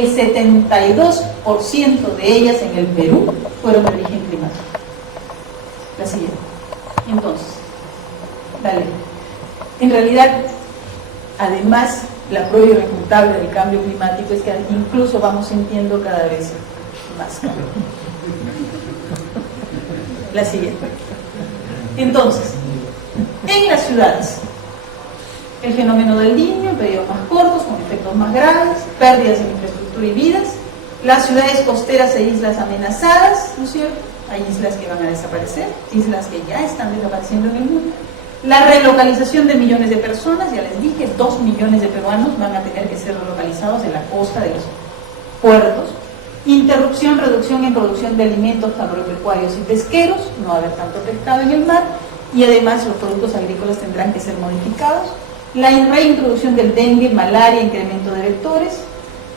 el 72% de ellas en el Perú fueron de origen climático. La siguiente. Entonces, dale. En realidad, además, la prueba irrefutable del cambio climático es que incluso vamos sintiendo cada vez más cambio. La siguiente. Entonces, en las ciudades, el fenómeno del Niño en periodos más cortos, con efectos más graves, pérdidas en infraestructura y vidas, las ciudades costeras e islas amenazadas, ¿no es cierto? Hay islas que van a desaparecer, islas que ya están desapareciendo en el mundo. La relocalización de millones de personas, ya les dije, 2 millones de peruanos van a tener que ser relocalizados de la costa, de los puertos. Interrupción, reducción en producción de alimentos agropecuarios y pesqueros, no va a haber tanto pescado en el mar, y además los productos agrícolas tendrán que ser modificados. La reintroducción del dengue, malaria, incremento de vectores.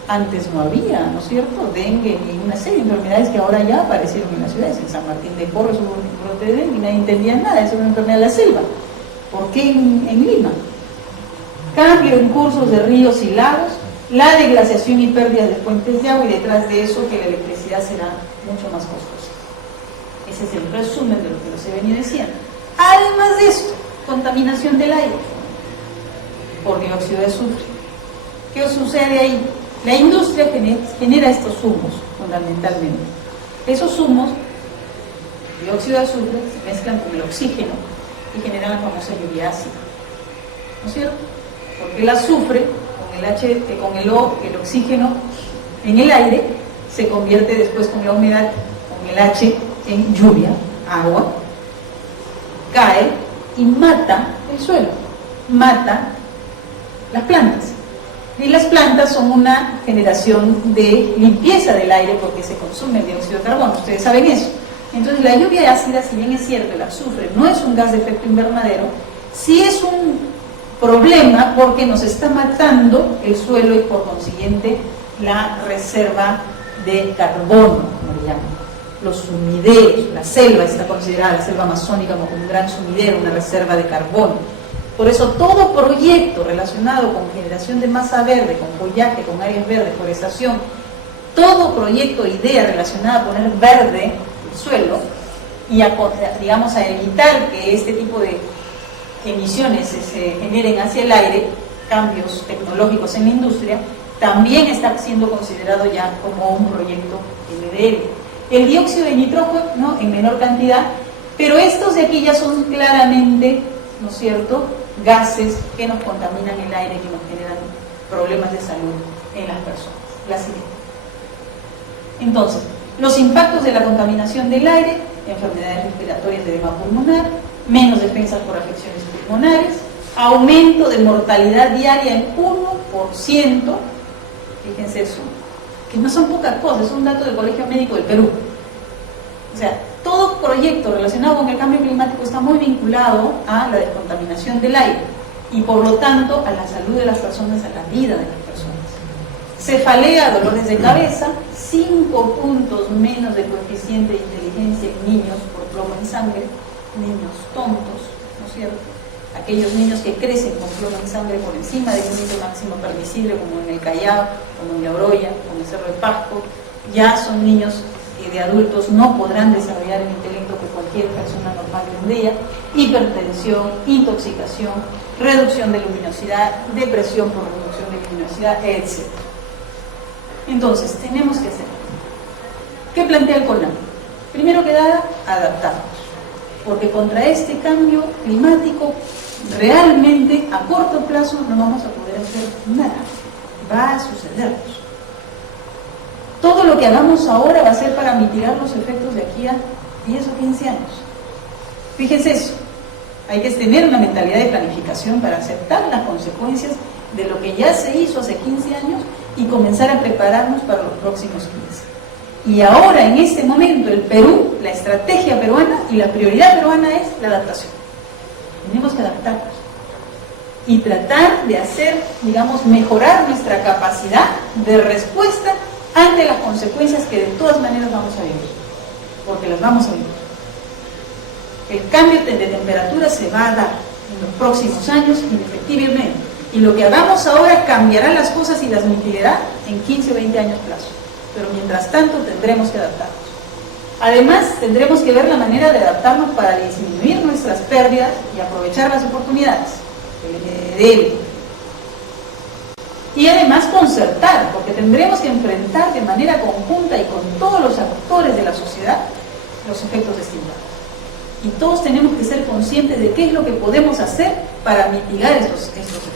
Antes no había, ¿no es cierto?, dengue y una serie de enfermedades que ahora ya aparecieron en las ciudades. En San Martín de Porres hubo un brote de dengue y nadie entendía nada, eso era una enfermedad de la selva. ¿Por qué en Lima? Cambio en cursos de ríos y lagos, la deglaciación y pérdida de fuentes de agua, y detrás de eso que la electricidad será mucho más costosa. Ese es el resumen de lo que se venía diciendo. Además de esto, contaminación del aire por dióxido de azufre. ¿Qué sucede ahí? La industria genera estos humos, fundamentalmente. Esos humos, dióxido de azufre, se mezclan con el oxígeno y generan la famosa lluvia ácida, ¿no es cierto? Porque el azufre, con el oxígeno en el aire, se convierte después con la humedad, con el H, en lluvia, agua, cae y mata el suelo, mata las plantas. Y las plantas son una generación de limpieza del aire porque se consume el dióxido de carbono, ustedes saben eso. Entonces la lluvia ácida, si bien es cierto, el azufre no es un gas de efecto invernadero, sí es un problema porque nos está matando el suelo y por consiguiente la reserva de carbono, como le llaman. Los sumideros, la selva está considerada, la selva amazónica, como un gran sumidero, una reserva de carbono. Por eso todo proyecto relacionado con generación de masa verde, con follaje, con áreas verdes, forestación, todo proyecto, idea relacionada a poner verde el suelo y a evitar que este tipo de emisiones se generen hacia el aire, cambios tecnológicos en la industria, también está siendo considerado ya como un proyecto MDL. El dióxido de nitrógeno, ¿no?, en menor cantidad, pero estos de aquí ya son claramente, ¿no es cierto?, gases que nos contaminan el aire, que nos generan problemas de salud en las personas. La siguiente. Entonces, los impactos de la contaminación del aire: enfermedades respiratorias de edema pulmonar, menos defensas por afecciones pulmonares, aumento de mortalidad diaria en 1%, fíjense eso, que no son pocas cosas, es un dato del Colegio Médico del Perú. O sea, todo proyecto relacionado con el cambio climático está muy vinculado a la descontaminación del aire y por lo tanto a la salud de las personas, a la vida de las personas. Cefalea, dolores de cabeza, 5 puntos menos de coeficiente de inteligencia en niños por plomo en sangre, niños tontos, ¿no es cierto? Aquellos niños que crecen con plomo en sangre por encima del límite máximo permisible, como en el Callao, como en Yaoroya, como en el Cerro de Pasco, ya son niños de adultos, no podrán desarrollar el intelecto que cualquier persona normal tendría. Hipertensión, intoxicación, reducción de luminosidad, depresión por reducción de luminosidad, etc. Entonces, tenemos que hacer. ¿Qué plantea el CONAM? Primero que nada, adaptarnos, porque contra este cambio climático realmente a corto plazo no vamos a poder hacer nada, va a sucedernos. Todo lo que hagamos ahora va a ser para mitigar los efectos de aquí a 10 o 15 años. Fíjense eso, hay que tener una mentalidad de planificación para aceptar las consecuencias de lo que ya se hizo hace 15 años y comenzar a prepararnos para los próximos 15. Y ahora, en este momento, el Perú, la estrategia peruana y la prioridad peruana es la adaptación. Tenemos que adaptarnos y tratar de hacer, mejorar nuestra capacidad de respuesta ante las consecuencias que de todas maneras vamos a vivir, porque las vamos a vivir. El cambio de temperatura se va a dar en los próximos años, indefectiblemente, Y lo que hagamos ahora cambiará las cosas y las mitigará en 15 o 20 años plazo. Pero mientras tanto tendremos que adaptarnos. Además, tendremos que ver la manera de adaptarnos para disminuir nuestras pérdidas y aprovechar las oportunidades que le deben. Y además concertar, porque tendremos que enfrentar de manera conjunta y con todos los actores de la sociedad los efectos de este impacto. Y todos tenemos que ser conscientes de qué es lo que podemos hacer para mitigar estos efectos.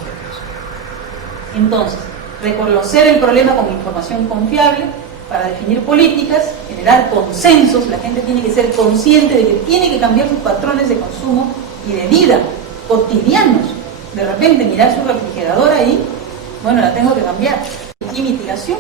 Entonces, reconocer el problema con información confiable para definir políticas, generar consensos. La gente tiene que ser consciente de que tiene que cambiar sus patrones de consumo y de vida cotidianos. De repente mirar su refrigeradora ahí, bueno, la tengo que cambiar. Y mitigación.